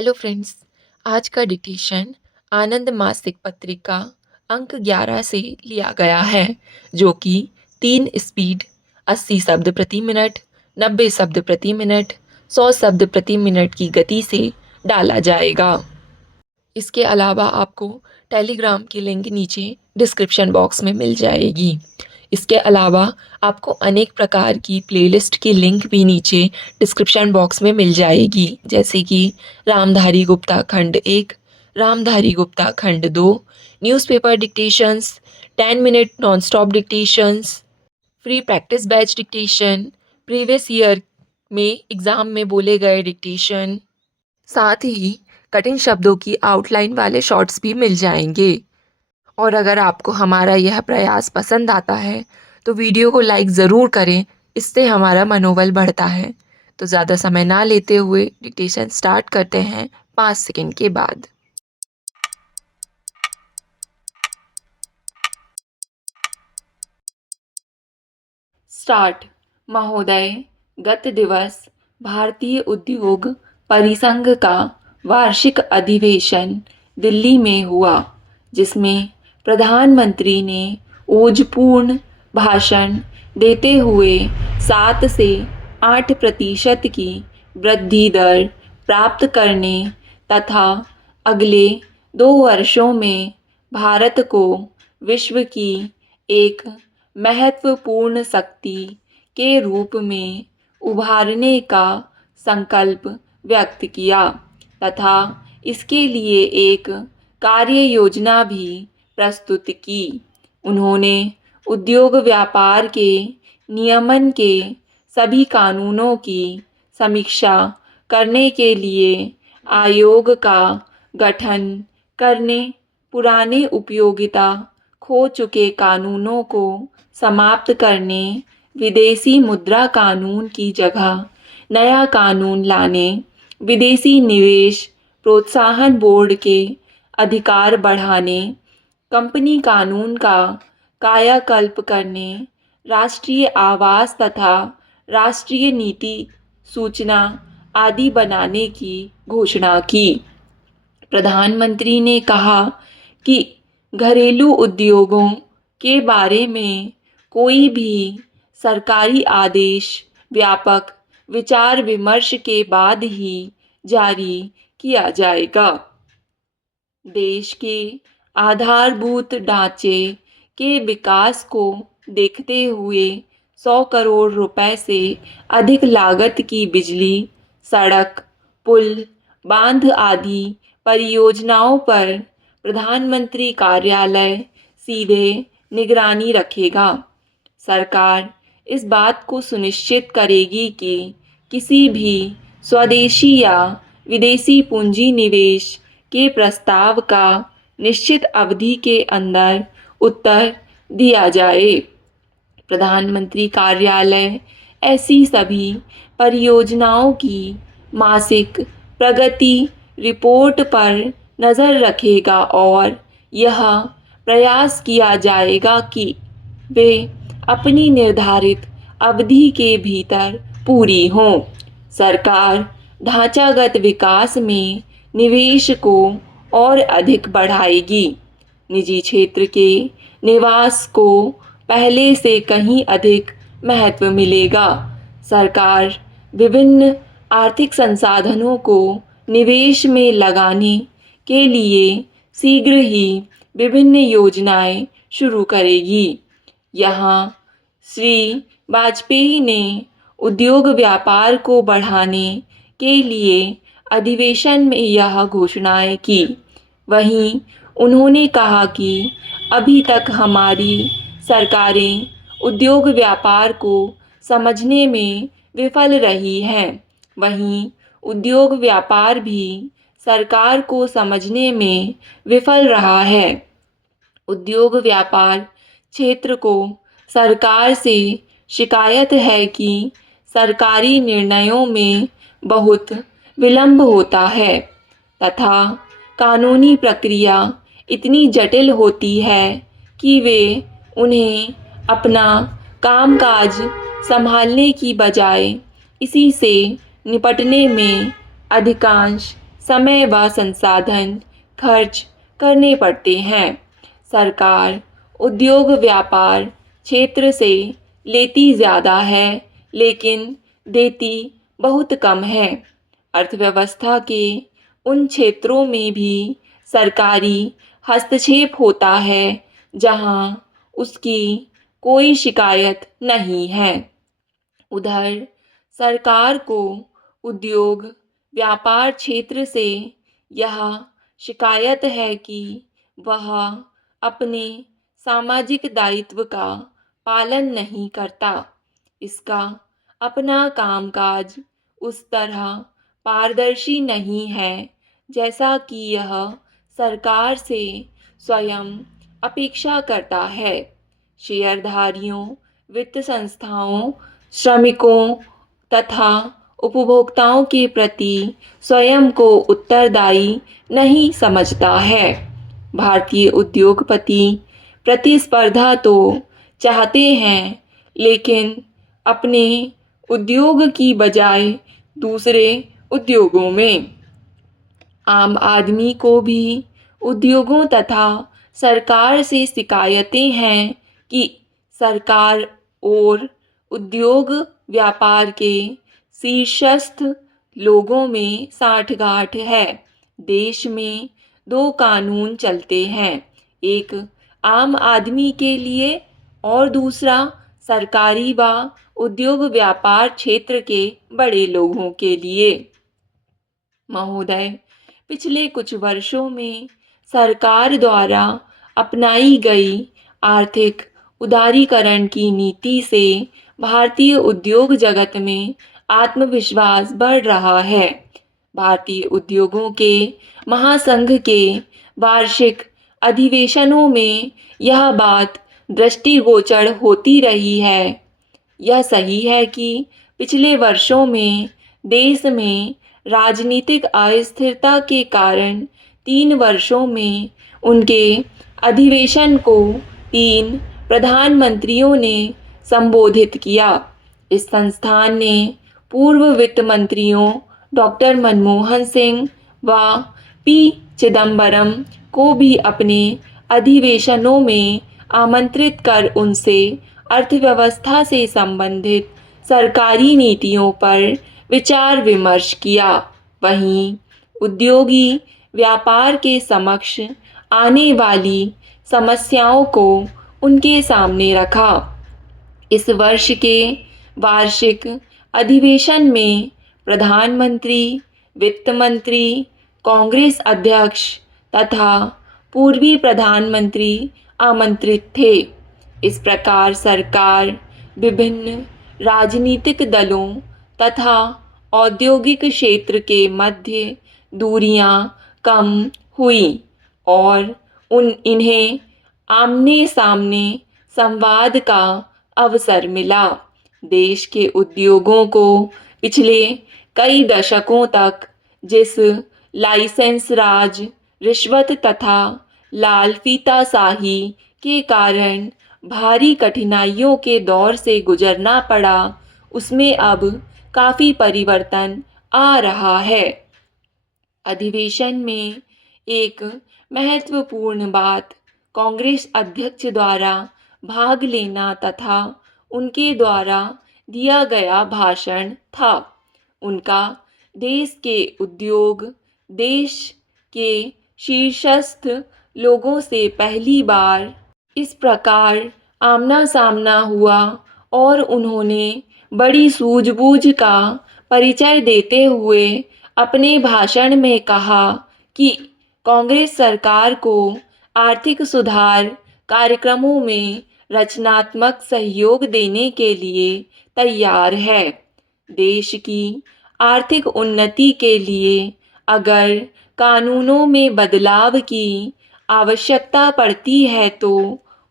Hello friends. आज का dictation आनंद मासिक पत्रिका अंक 11 से लिया गया है, जो कि 3 स्पीड 80 शब्द प्रति मिनट, 90 शब्द प्रति मिनट, 100 शब्द प्रति मिनट की गति से डाला जाएगा। इसके अलावा आपको टेलीग्राम की लिंक नीचे डिस्क्रिप्शन बॉक्स में मिल जाएगी। इसके अलावा आपको अनेक प्रकार की प्लेलिस्ट की लिंक भी नीचे डिस्क्रिप्शन बॉक्स में मिल जाएगी, जैसे कि रामधारी गुप्ता खंड 1, रामधारी गुप्ता खंड 2, newspaper dictations, 10 minute non stop dictations, free practice batch dictation, previous year में एग्ज़ाम में बोले गए डिक्टेशन, साथ ही कठिन शब्दों की आउटलाइन वाले शॉर्ट्स भी मिल जाएंगे। और अगर आपको हमारा यह प्रयास पसंद आता है तो वीडियो को लाइक ज़रूर करें, इससे हमारा मनोबल बढ़ता है। तो ज़्यादा समय ना लेते हुए डिक्टेशन स्टार्ट करते हैं 5 सेकंड के बाद। स्टार्ट। महोदय, गत दिवस भारतीय उद्योग परिसंघ का वार्षिक अधिवेशन दिल्ली में हुआ, जिसमें प्रधानमंत्री ने ओजपूर्ण भाषण देते हुए 7 से 8% की वृद्धि दर प्राप्त करने तथा अगले 2 वर्षों में भारत को विश्व की एक महत्वपूर्ण शक्ति के रूप में उभारने का संकल्प व्यक्त किया तथा इसके लिए एक कार्य योजना भी प्रस्तुत की। उन्होंने उद्योग व्यापार के नियमन के सभी कानूनों की समीक्षा करने के लिए आयोग का गठन करने, पुराने उपयोगिता खो चुके कानूनों को समाप्त करने, विदेशी मुद्रा कानून की जगह नया कानून लाने, विदेशी निवेश प्रोत्साहन बोर्ड के अधिकार बढ़ाने, कंपनी कानून का कायाकल्प करने, राष्ट्रीय आवास तथा राष्ट्रीय नीति सूचना आदि बनाने की घोषणा की। प्रधानमंत्री ने कहा कि घरेलू उद्योगों के बारे में कोई भी सरकारी आदेश व्यापक विचार विमर्श के बाद ही जारी किया जाएगा। देश के आधारभूत ढांचे के विकास को देखते हुए 100 करोड़ रुपए से अधिक लागत की बिजली, सड़क, पुल, बांध आदि परियोजनाओं पर प्रधानमंत्री कार्यालय सीधे निगरानी रखेगा। सरकार इस बात को सुनिश्चित करेगी कि किसी भी स्वदेशी या विदेशी पूंजी निवेश के प्रस्ताव का निश्चित अवधि के अंदर उत्तर दिया जाए। प्रधानमंत्री कार्यालय ऐसी सभी परियोजनाओं की मासिक प्रगति रिपोर्ट पर नज़र रखेगा और यह प्रयास किया जाएगा कि वे अपनी निर्धारित अवधि के भीतर पूरी हों। सरकार ढांचागत विकास में निवेश को और अधिक बढ़ाएगी। निजी क्षेत्र के निवेश को पहले से कहीं अधिक महत्व मिलेगा। सरकार विभिन्न आर्थिक संसाधनों को निवेश में लगाने के लिए शीघ्र ही विभिन्न योजनाएं शुरू करेगी। यहाँ श्री वाजपेयी ने उद्योग व्यापार को बढ़ाने के लिए अधिवेशन में यह घोषणाएं की। वहीं उन्होंने कहा कि अभी तक हमारी सरकारें उद्योग व्यापार को समझने में विफल रही हैं। वहीं उद्योग व्यापार भी सरकार को समझने में विफल रहा है। उद्योग व्यापार क्षेत्र को सरकार से शिकायत है कि सरकारी निर्णयों में बहुत विलंब होता है तथा कानूनी प्रक्रिया इतनी जटिल होती है कि वे उन्हें अपना कामकाज संभालने की बजाय इसी से निपटने में अधिकांश समय व संसाधन खर्च करने पड़ते हैं। सरकार उद्योग व्यापार क्षेत्र से लेती ज़्यादा है लेकिन देती बहुत कम है। अर्थव्यवस्था के उन क्षेत्रों में भी सरकारी हस्तक्षेप होता है जहां उसकी कोई शिकायत नहीं है। उधर सरकार को उद्योग व्यापार क्षेत्र से यह शिकायत है कि वह अपने सामाजिक दायित्व का पालन नहीं करता। इसका अपना कामकाज उस तरह पारदर्शी नहीं है जैसा कि यह सरकार से स्वयं अपेक्षा करता है। शेयरधारियों, वित्त संस्थाओं, श्रमिकों तथा उपभोक्ताओं के प्रति स्वयं को उत्तरदायी नहीं समझता है। भारतीय उद्योगपति प्रतिस्पर्धा तो चाहते हैं लेकिन अपने उद्योग की बजाय दूसरे उद्योगों में। आम आदमी को भी उद्योगों तथा सरकार से शिकायतें हैं कि सरकार और उद्योग व्यापार के शीर्षस्थ लोगों में साठगांठ है। देश में दो कानून चलते हैं, एक आम आदमी के लिए और दूसरा सरकारी व उद्योग व्यापार क्षेत्र के बड़े लोगों के लिए। महोदय, पिछले कुछ वर्षों में सरकार द्वारा अपनाई गई आर्थिक उदारीकरण की नीति से भारतीय उद्योग जगत में आत्मविश्वास बढ़ रहा है। भारतीय उद्योगों के महासंघ के वार्षिक अधिवेशनों में यह बात दृष्टिगोचर होती रही है। यह सही है कि पिछले वर्षों में देश में राजनीतिक अस्थिरता के कारण 3 वर्षों में उनके अधिवेशन को 3 प्रधानमंत्रियों ने संबोधित किया। इस संस्थान ने पूर्व वित्त मंत्रियों डॉक्टर मनमोहन सिंह व पी चिदम्बरम को भी अपने अधिवेशनों में आमंत्रित कर उनसे अर्थव्यवस्था से संबंधित सरकारी नीतियों पर विचार विमर्श किया। वहीं उद्योगी व्यापार के समक्ष आने वाली समस्याओं को उनके सामने रखा। इस वर्ष के वार्षिक अधिवेशन में प्रधानमंत्री, वित्त मंत्री, कांग्रेस अध्यक्ष तथा पूर्वी प्रधानमंत्री आमंत्रित थे। इस प्रकार सरकार विभिन्न राजनीतिक दलों तथा औद्योगिक क्षेत्र के मध्य दूरियां कम हुई और इन्हें आमने सामने संवाद का अवसर मिला। देश के उद्योगों को पिछले कई दशकों तक जिस लाइसेंस राज, रिश्वत तथा लाल फीताशाही के कारण भारी कठिनाइयों के दौर से गुजरना पड़ा, उसमें अब काफ़ी परिवर्तन आ रहा है। अधिवेशन में एक महत्वपूर्ण बात कांग्रेस अध्यक्ष द्वारा भाग लेना तथा उनके द्वारा दिया गया भाषण था। उनका देश के उद्योग, देश के शीर्षस्थ लोगों से पहली बार इस प्रकार आमना सामना हुआ और उन्होंने बड़ी सूझबूझ का परिचय देते हुए अपने भाषण में कहा कि कांग्रेस सरकार को आर्थिक सुधार कार्यक्रमों में रचनात्मक सहयोग देने के लिए तैयार है। देश की आर्थिक उन्नति के लिए अगर कानूनों में बदलाव की आवश्यकता पड़ती है तो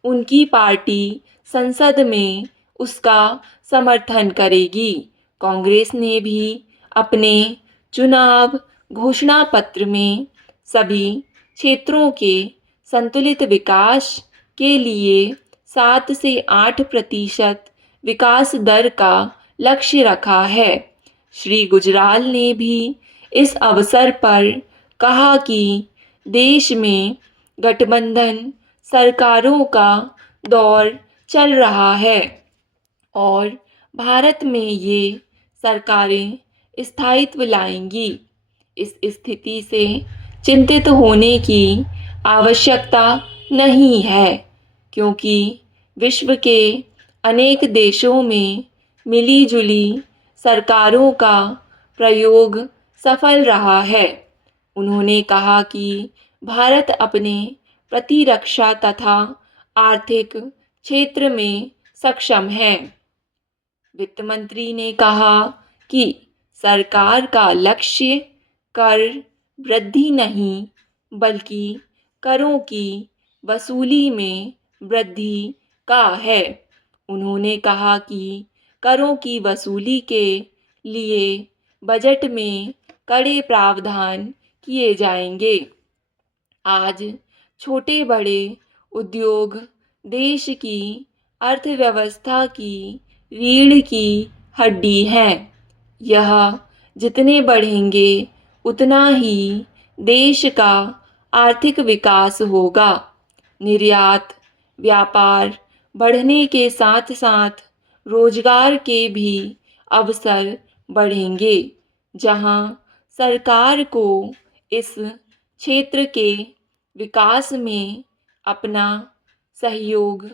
उनकी पार्टी संसद में उसका समर्थन करेगी। कांग्रेस ने भी अपने चुनाव घोषणा पत्र में सभी क्षेत्रों के संतुलित विकास के लिए 7 से 8% विकास दर का लक्ष्य रखा है। श्री गुजराल ने भी इस अवसर पर कहा कि देश में गठबंधन सरकारों का दौर चल रहा है और भारत में ये सरकारें स्थायित्व लाएंगी। इस स्थिति से चिंतित होने की आवश्यकता नहीं है, क्योंकि विश्व के अनेक देशों में मिली-जुली सरकारों का प्रयोग सफल रहा है। उन्होंने कहा कि भारत अपने प्रतिरक्षा तथा आर्थिक क्षेत्र में सक्षम है। वित्त मंत्री ने कहा कि सरकार का लक्ष्य कर वृद्धि नहीं, बल्कि करों की वसूली में वृद्धि का है। उन्होंने कहा कि करों की वसूली के लिए बजट में कड़े प्रावधान किए जाएंगे। आज छोटे बड़े उद्योग देश की अर्थव्यवस्था की रीढ़ की हड्डी हैं। यह जितने बढ़ेंगे उतना ही देश का आर्थिक विकास होगा। निर्यात व्यापार बढ़ने के साथ साथ रोजगार के भी अवसर बढ़ेंगे, जहां सरकार को इस क्षेत्र के विकास में अपना सहयोग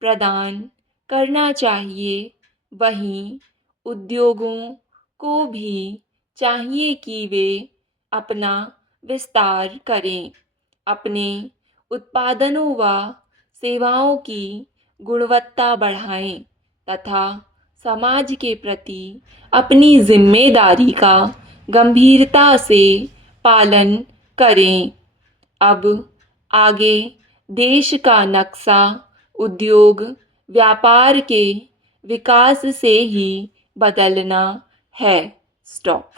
प्रदान करना चाहिए। वहीं उद्योगों को भी चाहिए कि वे अपना विस्तार करें, अपने उत्पादनों व सेवाओं की गुणवत्ता बढ़ाएं तथा समाज के प्रति अपनी जिम्मेदारी का गंभीरता से पालन करें। अब आगे देश का नक्शा उद्योग व्यापार के विकास से ही बदलना है। स्टॉप।